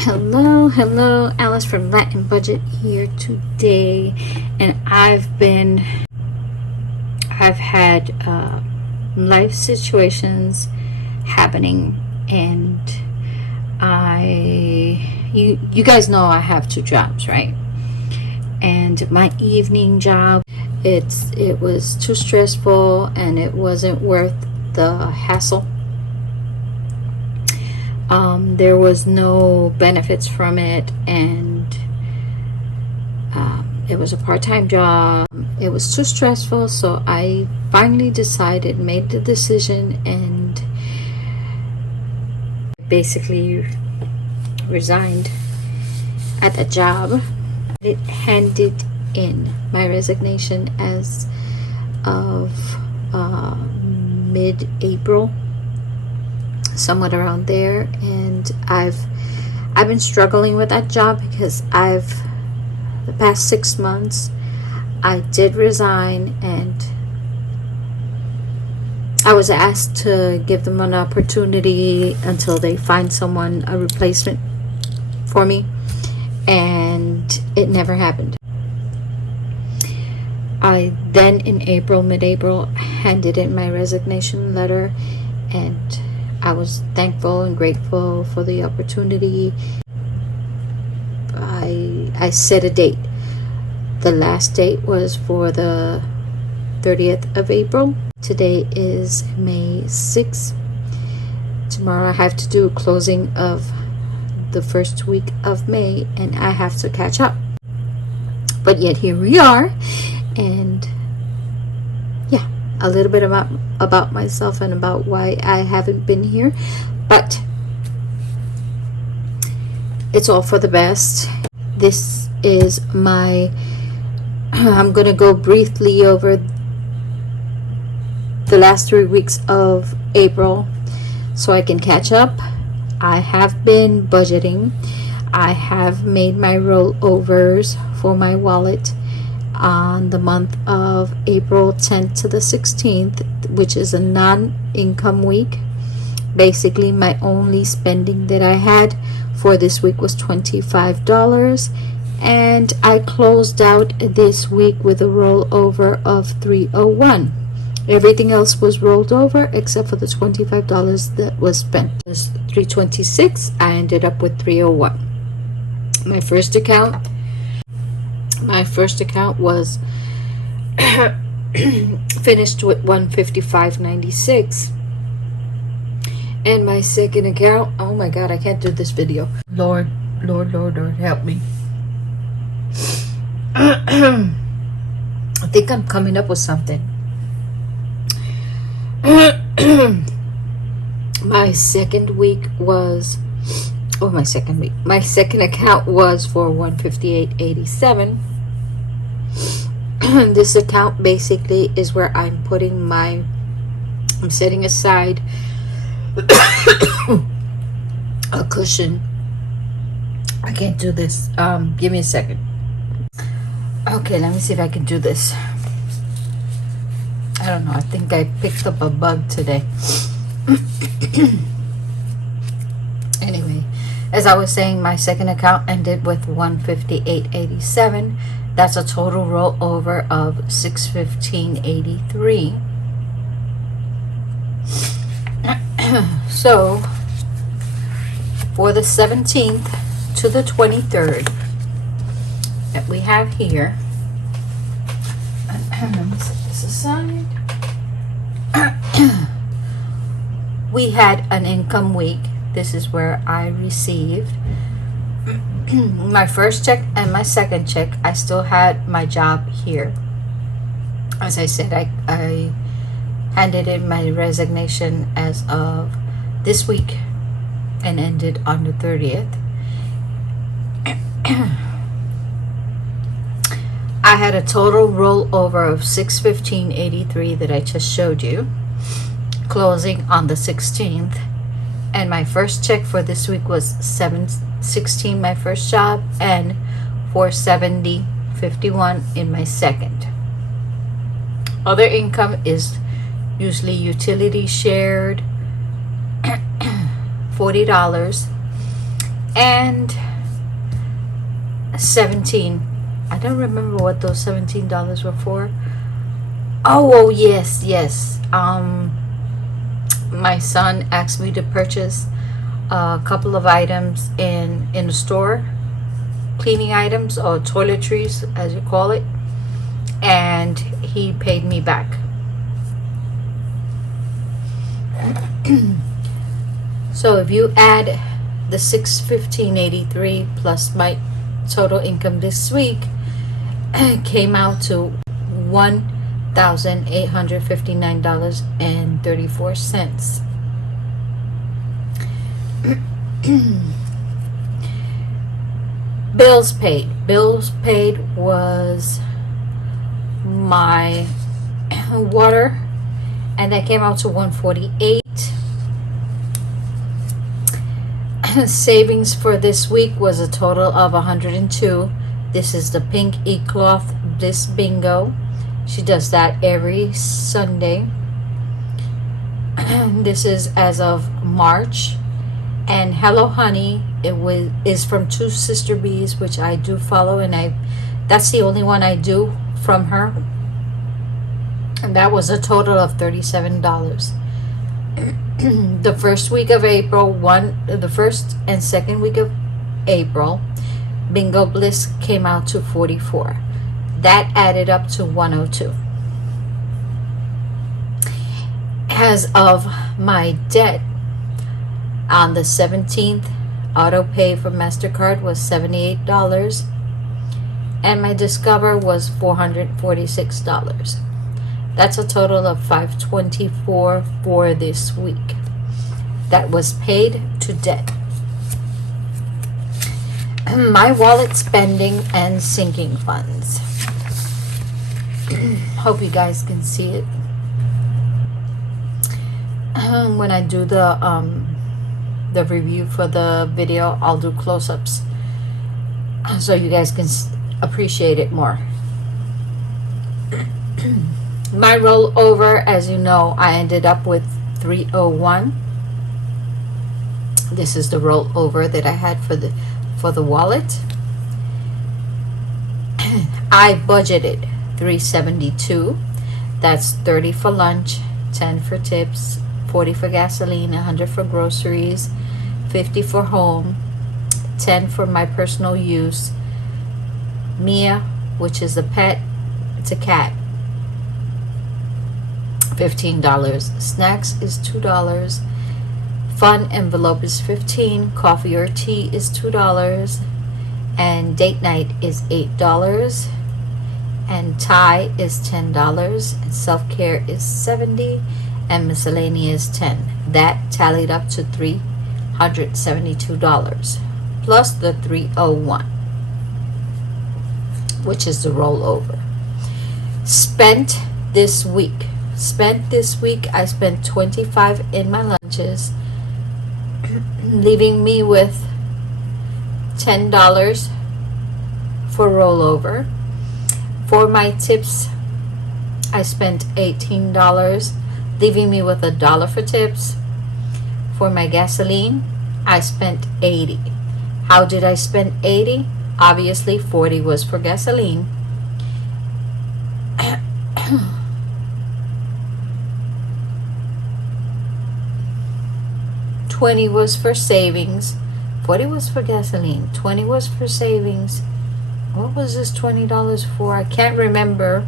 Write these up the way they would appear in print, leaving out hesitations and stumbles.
Hello, Alice from Latin Budget here today, and I've had life situations happening, and you guys know I have two jobs, right? And my evening job, it was too stressful and it wasn't worth the hassle. There was no benefits from it, and it was a part-time job. It was too stressful, so I finally made the decision, and basically resigned at the job. It handed in my resignation as of mid-April, somewhat around there, and I've been struggling with that job because the past 6 months I did resign, and I was asked to give them an opportunity until they find a replacement for me, and it never happened. I then in mid-April, handed in my resignation letter, and I was thankful and grateful for the opportunity. I set a date. The last date was for the 30th of April. Today is May 6th. Tomorrow I have to do a closing of the first week of May, and I have to catch up. But yet here we are, and yeah, a little bit about myself and about why I haven't been here, but it's all for the best. This is I'm gonna go briefly over the last 3 weeks of April so I can catch up. I have been budgeting. I have made my rollovers for my wallet on the month of April 10th to the 16th, which is a non-income week. Basically, my only spending that I had for this week was $25, and I closed out this week with a rollover of $301. Everything else was rolled over except for the $25 that was spent. It was $326. I ended up with $301. My first account was finished with $155.96, and my second account, oh my god, I can't do this video. Lord, help me. I think I'm coming up with something. My second account was for $158.87. This account basically is where I'm setting aside a cushion. I can't do this. Give me a second. Okay, let me see if I can do this. I don't know, I think I picked up a bug today. Anyway, as I was saying, my second account ended with $158.87. That's a total rollover of $615.83. So for the 17th to the 23rd that we have here, let me set this aside. We had an income week. This is where I received my first check and my second check. I still had my job here. As I said, I handed in my resignation as of this week and ended on the 30th. I had a total rollover of $615.83 that I just showed you, closing on the 16th, and my first check for this week was $716, my first job, and $470.51 in my second. Other income is usually utility shared, $40, and 17. I don't remember what those $17 were for. Oh, yes. My son asked me to purchase a couple of items in the store, cleaning items or toiletries as you call it, and he paid me back. So if you add the $615.83 plus my total income this week, it came out to $1,859.34. Bills paid was my water, and that came out to $148. Savings for this week was a total of $102. This is the pink e-cloth Bliss Bingo. She does that every Sunday. This is as of March. And Hello Honey, is from Two Sister Bees, which I do follow, and that's the only one I do from her. And that was a total of $37. The first week of April, the first and second week of April, Bingo Bliss came out to $44. That added up to $102. As of my debt, on the 17th, auto pay for MasterCard was $78, and my Discover was $446. That's a total of $524 for this week. That was paid to debt. My wallet spending and sinking funds. Hope you guys can see it. When I do the review for the video, I'll do close-ups so you guys can appreciate it more. My rollover, as you know, I ended up with $301. This is the rollover that I had for the wallet. I budgeted $372. That's $30 for lunch, $10 for tips, $40 for gasoline, $100 for groceries, $50 for home, $10 for my personal use. Mia, which is a pet, it's a cat, $15. Snacks is $2. Fun envelope is $15. Coffee or tea is $2. And date night is $8. And tie is $10. And self-care is $70. And miscellaneous $10. That tallied up to $372 plus the $301, which is the rollover. Spent this week, I spent $25 in my lunches, leaving me with $10 for rollover. For my tips, I spent $18, leaving me with $1 for tips. For my gasoline, I spent $80. How did I spend $80? Obviously, $40 was for gasoline. $20 was for savings. $40 was for gasoline. $20 was for savings. What was this $20 for? I can't remember.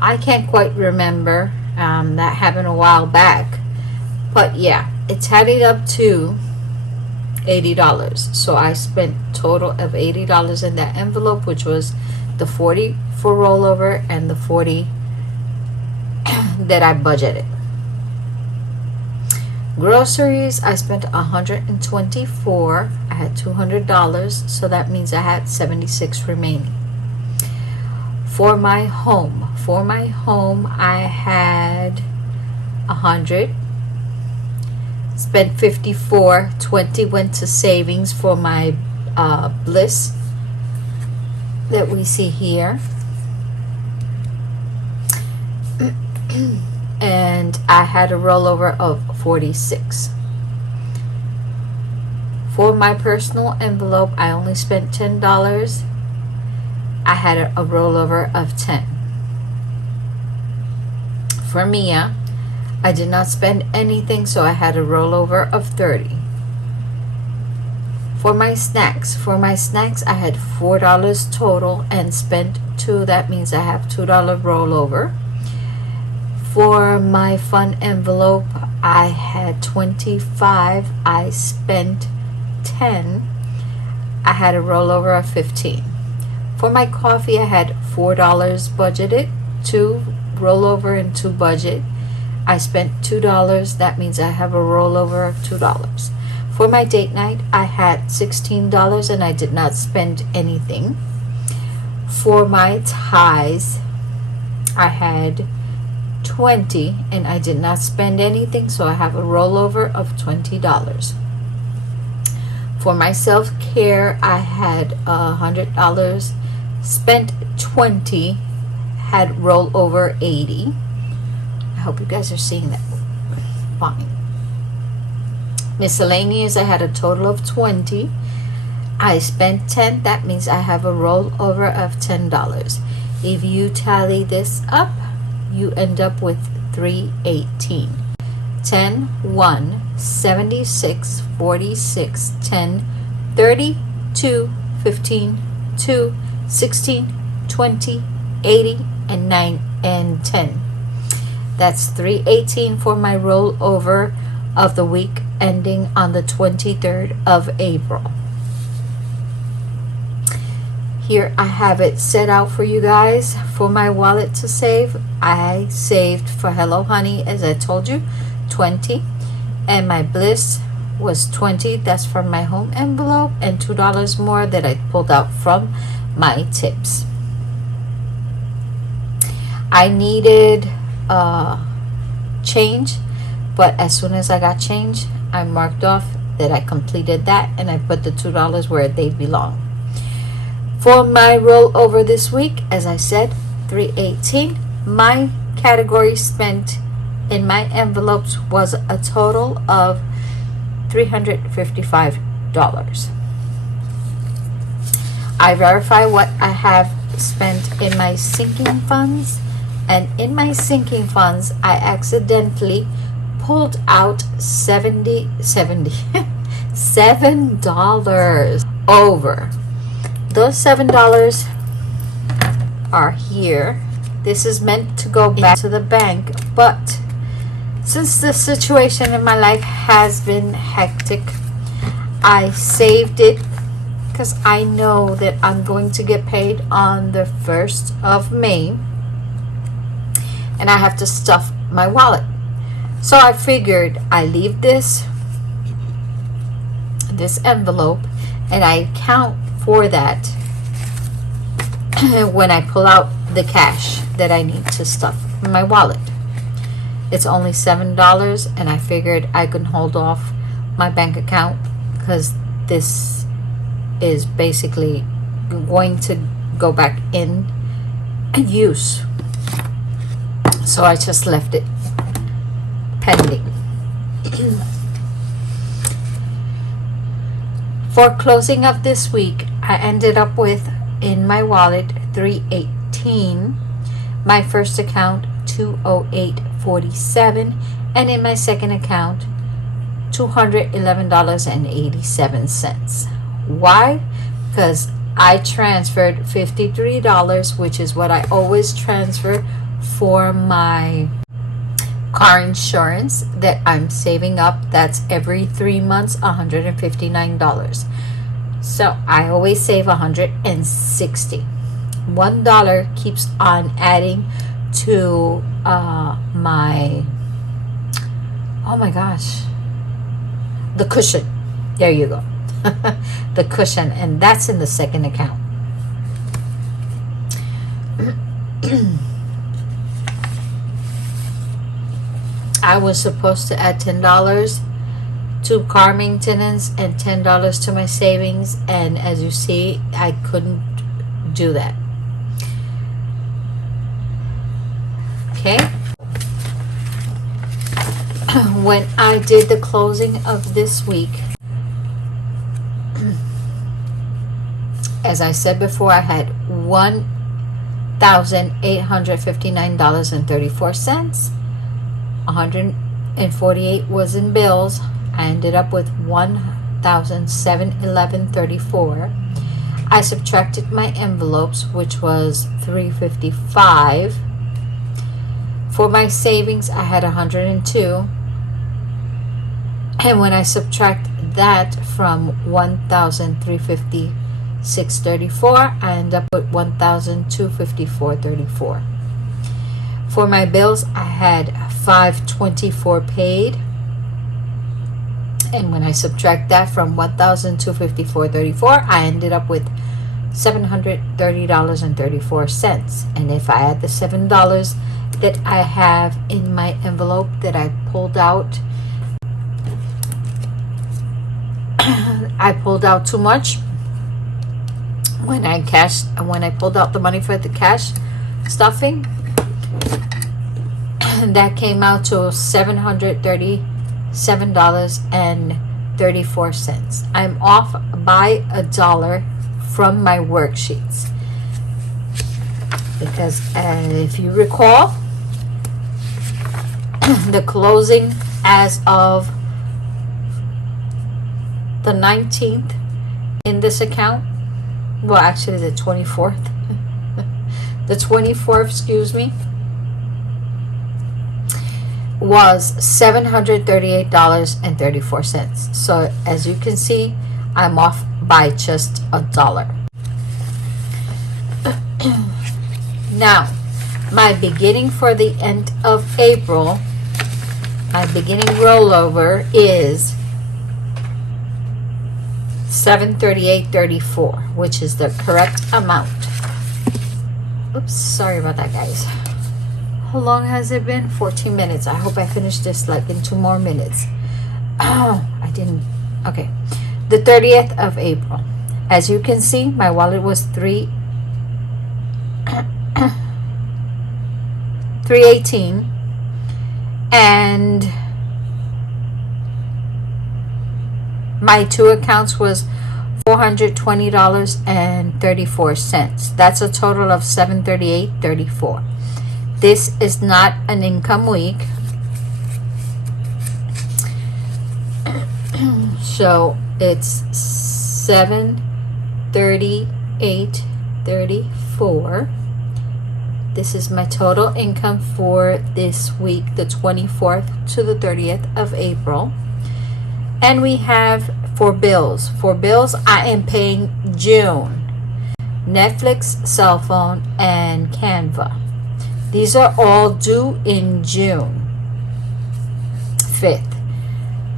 I can't quite remember. That happened a while back. But yeah, it tallied up to $80. So I spent total of $80 in that envelope, which was the $40 for rollover and the $40 that I budgeted. Groceries, I spent $124. I had $200, so that means I had $76 remaining. For my home, I had $100. Spent $54. $20 went to savings for my Bliss that we see here. and I had a rollover of 46. For my personal envelope, I only spent $10. I had a rollover of 10. For Mia, I did not spend anything, so I had a rollover of 30. For my snacks, I had $4 total and spent 2. That means I have $2 rollover. For my fun envelope, I had 25. I spent 10. I had a rollover of 15. For my coffee, I had $4 budgeted, 2 rollover and 2 budget. I spent $2. That means I have a rollover of $2. For my date night, I had $16 and I did not spend anything. For my ties, I had 20 and I did not spend anything, so I have a rollover of $20. For my self-care, I had $100, spent 20, had rollover 80. I hope you guys are seeing that fine. Miscellaneous, I had a total of 20. I spent 10. That means I have a rollover of $10. If you tally this up, you end up with 318. 10, 1, 76, 46, 10, 30, 2, 15, 2, 16, 20, 80, and 9, and 10. That's 318 for my rollover of the week ending on the 23rd of April. Here I have it set out for you guys. For my wallet to save, I saved for Hello Honey, as I told you, 20, and my bliss was 20. That's from my home envelope, and $2 more that I pulled out from my tips. I needed change, but as soon as I got change, I marked off that I completed that and I put the $2 where they belong. For my rollover this week, as I said, 318. My category spent in my envelopes was a total of $355. I verify what I have spent in my sinking funds, and in my sinking funds I accidentally pulled out $7 over. Those $7 are here. This is meant to go back to the bank, but since the situation in my life has been hectic, I saved it because I know that I'm going to get paid on the 1st of May and I have to stuff my wallet. So I figured I leave this envelope and I count for that when I pull out the cash that I need to stuff in my wallet. It's only $7 and I figured I can hold off my bank account because this is basically going to go back in use. So I just left it pending. For closing of this week, I ended up with in my wallet 318, my first account 208.47, and in my second account $211.87. Why? Because I transferred $53, which is what I always transfer for my car insurance that I'm saving up. That's every 3 months, $159. So I always save $160. $1 keeps on adding to my, oh my gosh, the cushion. There you go. The cushion, and that's in the second account. I was supposed to add $10 to car maintenance and $10 to my savings, and as you see, I couldn't do that. Okay, when I did the closing of this week, as I said before, I had $1,859.34. 148 was in bills. I ended up with $1,711.34. I subtracted my envelopes, which was $355. For my savings, I had 102. And when I subtract that from 1,356.34, I end up with 1,254.34. For my bills, I had 524 paid. And when I subtract that from 1,254.34, I ended up with $730.34. And if I add the $7 that I have in my envelope that I pulled out, I pulled out too much. When I pulled out the money for the cash stuffing, that came out to $737.34. I'm off by $1 from my worksheets because if you recall, the closing as of the 19th in this account, well, actually the 24th, the 24th, excuse me, was $738.34. So as you can see, I'm off by just $1. Now, my beginning for the end of April, my beginning rollover is $738.34, which is the correct amount. Oops, sorry about that, guys. How long has it been? 14 minutes. I hope I finish this like in 2 more minutes. Oh, I didn't. Okay. The 30th of April. As you can see, my wallet was $318. And my 2 accounts was $420.34. That's a total of $738.34. This is not an income week. So it's $738.34. This is my total income for this week, the 24th to the 30th of April. And we have for bills. For bills, I am paying June, Netflix, cell phone, and Canva. These are all due in June 5th.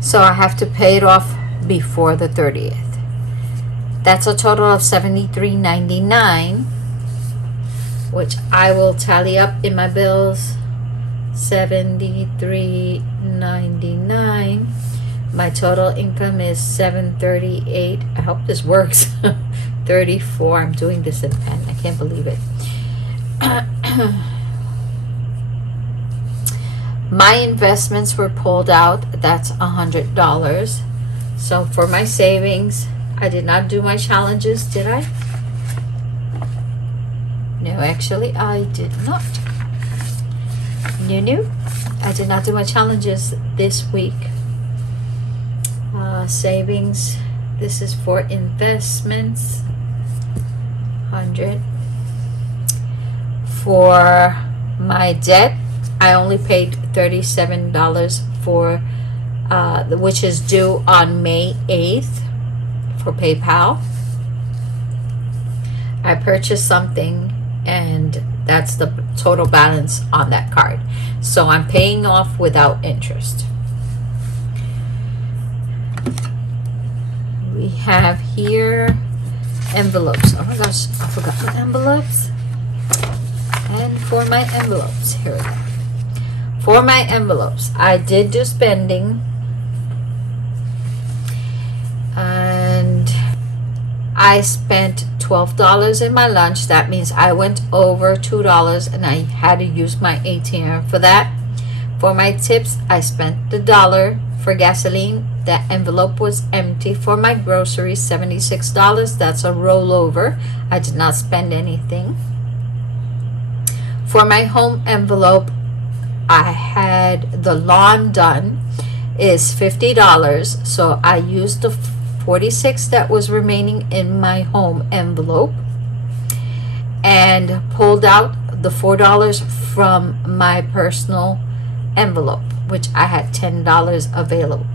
So I have to pay it off before the 30th. That's a total of $73.99, which I will tally up in my bills. $73.99. My total income is $738. I hope this works. 34. I'm doing this in pen. I can't believe it. My investments were pulled out. That's $100. So for my savings, I did not do my challenges, did I? No, actually, I did not. No, I did not do my challenges this week. Savings, this is for investments, 100. For my debt, I only paid $37 for which is due on May 8th for PayPal. I purchased something and that's the total balance on that card. So I'm paying off without interest. We have here envelopes. Oh my gosh, I forgot my envelopes. And for my envelopes, here we go. For my envelopes, I did do spending. And I spent $12 in my lunch. That means I went over $2 and I had to use my ATM for that. For my tips, I spent $1 for gasoline. That envelope was empty. For my groceries, $76. That's a rollover. I did not spend anything. For my home envelope, I had the lawn done is $50. So I used the 46 that was remaining in my home envelope and pulled out the $4 from my personal envelope, which I had $10 available.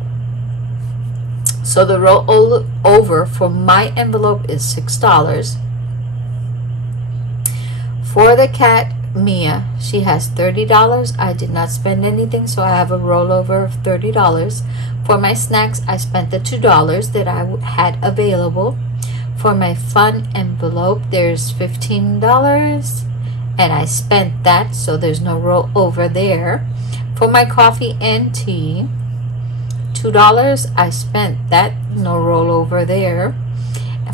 So the roll over for my envelope is $6. For the cat Mia, she has $30. I did not spend anything, so I have a rollover of $30. For my snacks, I spent the $2 that I had available. For my fun envelope, there's $15, and I spent that, so there's no rollover there. For my coffee and tea, $2, I spent that, no rollover there.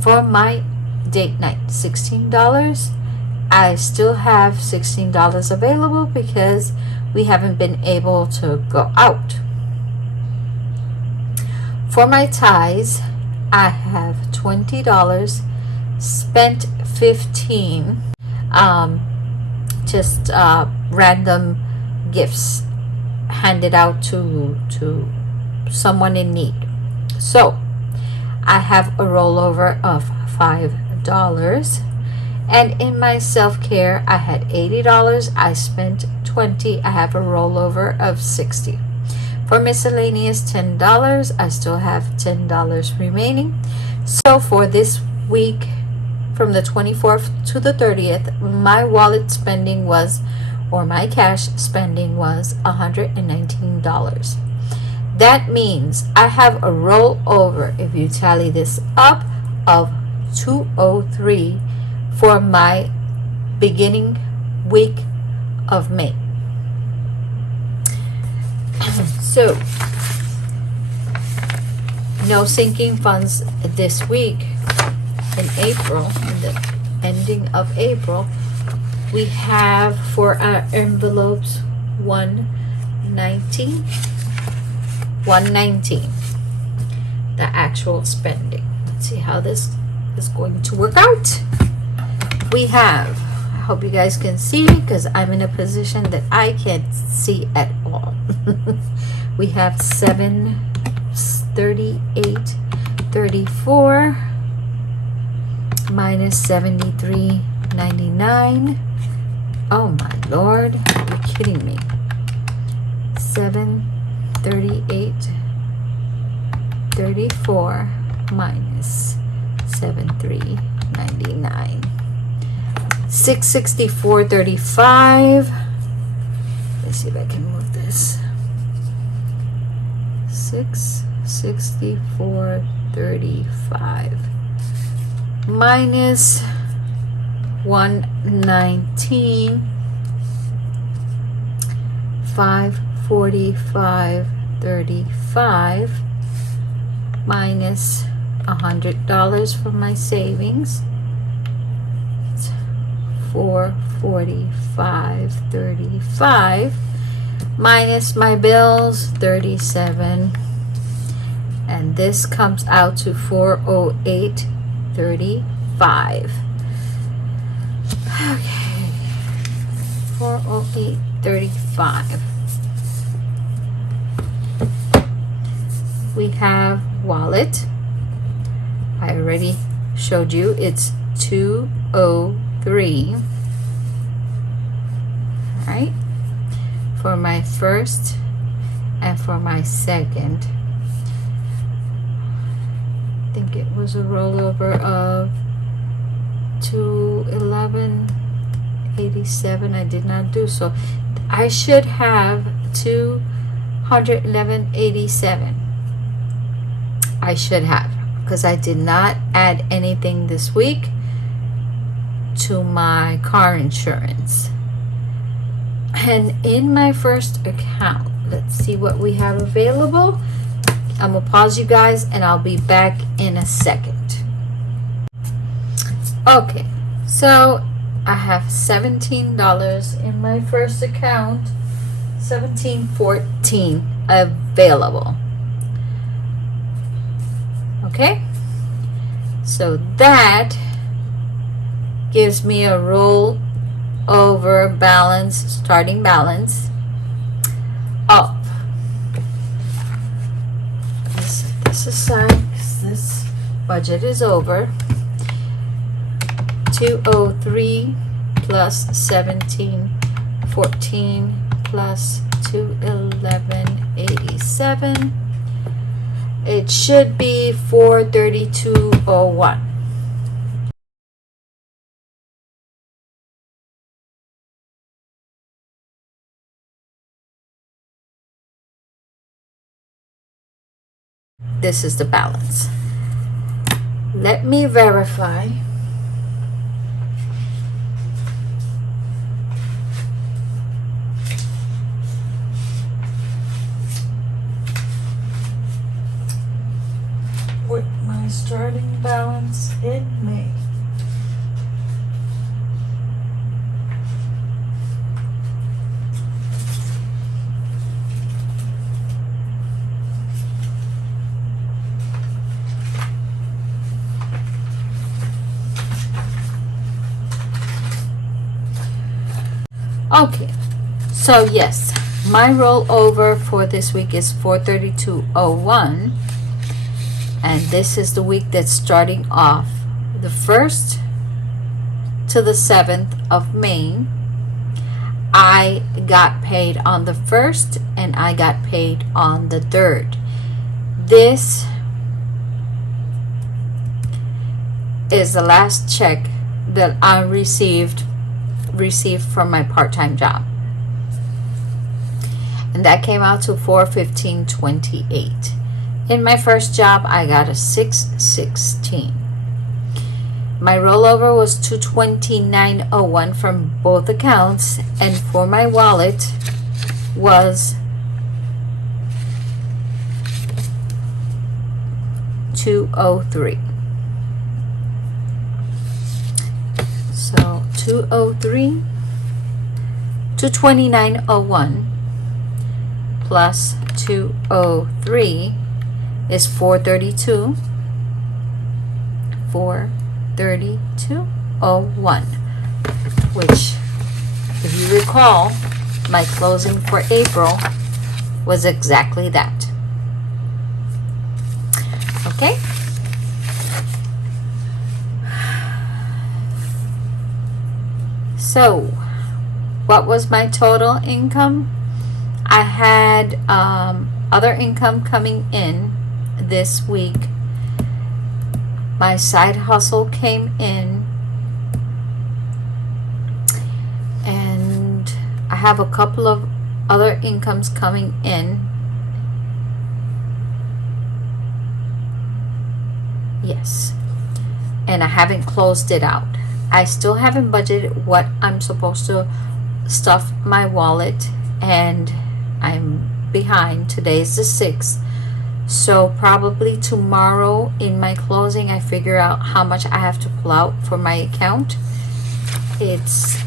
For my date night, $16. I still have $16 available because we haven't been able to go out. For my ties, I have $20, spent $15, just random gifts handed out to someone in need. So I have a rollover of $5. And in my self-care, I had $80. I spent $20. I have a rollover of $60. For miscellaneous, $10. I still have $10 remaining. So for this week, from the 24th to the 30th, my wallet spending was, or my cash spending was, $119. That means I have a rollover, if you tally this up, of $203 for my beginning week of May. So, no sinking funds this week in April, in the ending of April. We have for our envelopes $119, the actual spending. Let's see how this is going to work out. We have, I hope you guys can see because I'm in a position that I can't see at all. We have $738.34 minus $73.99. Oh my Lord, are you kidding me? $738.34 minus $73.99. $664.35. Let's see if I can move this. $664.35 minus $119. $545.35 minus $100 from my savings. $445.35 minus my bills, $37, and this comes out to $408.35. Okay, $408.35. We have wallet. I already showed you it's $203. All right, for my first and for my second, I think it was a rollover of $211.87. I did not do so. I should have $211.87. I should have, because I did not add anything this week to my car insurance. And in my first account, let's see what we have available. I'm gonna pause you guys and I'll be back in a second. Okay, so I have $17 in my first account. 1714 available. Okay, so that gives me a roll over balance, starting balance of this aside, 'cause this budget is over. 203 plus 1714 plus 211.87. It should be 432.01. This is the balance. Let me verify. With my starting balance in May. Okay, so yes, my rollover for this week is 432.01, and this is the week that's starting off the 1st to the 7th of May. I got paid on the 1st and I got paid on the 3rd. This is the last check that I received from my part-time job, and that came out to $415.28. In my first job I got a $616. My rollover was $229.01 from both accounts, and for my wallet was $203. So 203, 229.01 plus 203 is 432. 432.01, which, if you recall, my closing for April was exactly that. Okay. So, what was my total income? I had other income coming in this week. My side hustle came in, and I have a couple of other incomes coming in. Yes, and I haven't closed it out. I still haven't budgeted what I'm supposed to stuff my wallet, and I'm behind. Today's the 6th. So probably tomorrow in my closing I figure out how much I have to pull out for my account. It's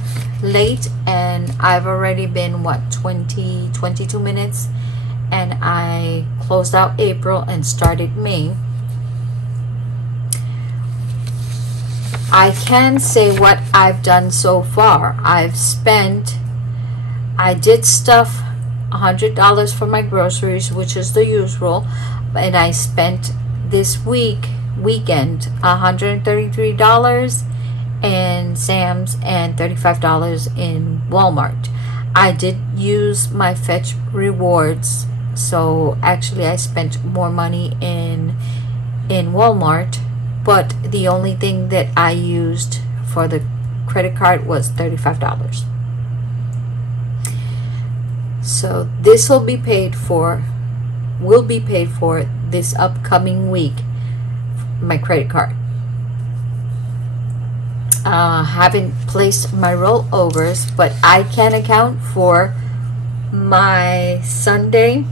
late and I've already been 22 minutes, and I closed out April and started May. I can say what I've done so far. I did stuff $100 for my groceries, which is the usual, and I spent this weekend $133 in Sam's and $35 in Walmart. I did use my Fetch rewards, so actually I spent more money in Walmart, but the only thing that I used for the credit card was $35. So this will be paid for this upcoming week, my credit card. Haven't placed my rollovers, but I can account for my Sunday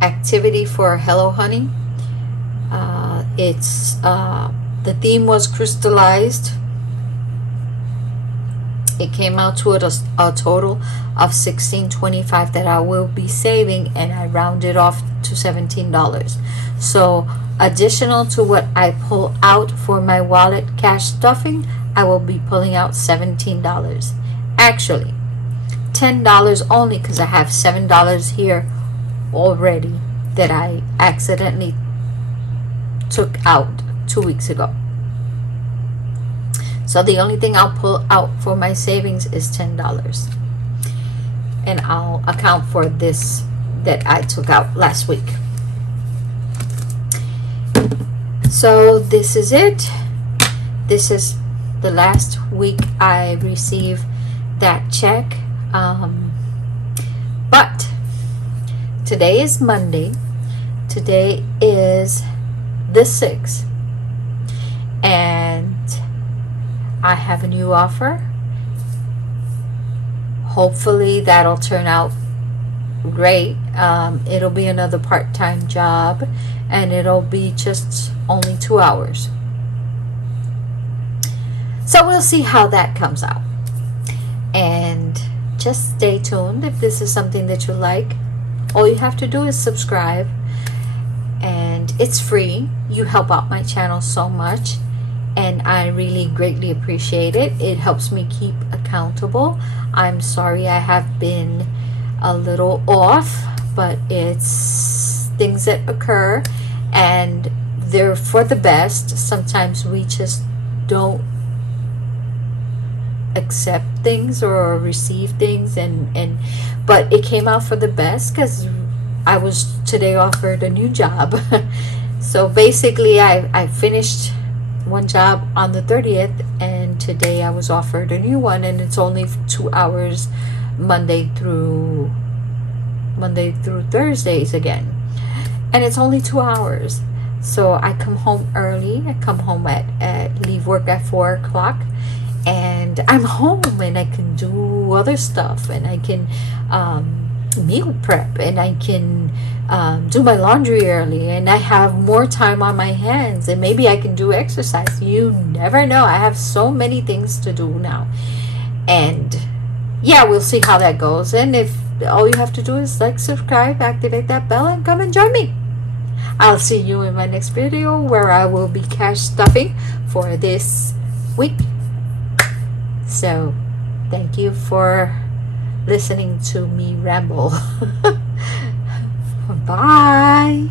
activity for Hello Honey. The theme was crystallized, It came out to a total of $16.25 that I will be saving, and I rounded off to $17. So additional to what I pull out for my wallet cash stuffing, I will be pulling out $17. Actually, $10 only, because I have $7 here already that I accidentally took out 2 weeks ago. So the only thing I'll pull out for my savings is $10. And I'll account for this that I took out last week. So this is it. This is the last week I receive that check. But today is Monday. Today is the 6th. And I have a new offer. Hopefully that'll turn out great. It'll be another part-time job, and it'll be just only 2 hours. So we'll see how that comes out. And just stay tuned. If this is something that you like, all you have to do is subscribe, and it's free. You help out my channel so much, and I really greatly appreciate it. It helps me keep accountable. I'm sorry I have been a little off, but it's things that occur, and they're for the best. Sometimes we just don't accept things or receive things, but it came out for the best, because I was today offered a new job. So basically I finished one job on the 30th, and today I was offered a new one, and it's only 2 hours Monday through Thursdays again, and it's only 2 hours. So I come home early. I come home at leave work at 4 o'clock, and I'm home, and I can do other stuff, and I can meal prep, and I can do my laundry early, and I have more time on my hands, and maybe I can do exercise. You never know. I have so many things to do now, and yeah, we'll see how that goes. And if all you have to do is like, subscribe, activate that bell, and come and join me. I'll see you in my next video, where I will be cash stuffing for this week. So thank you for listening to me ramble. Bye.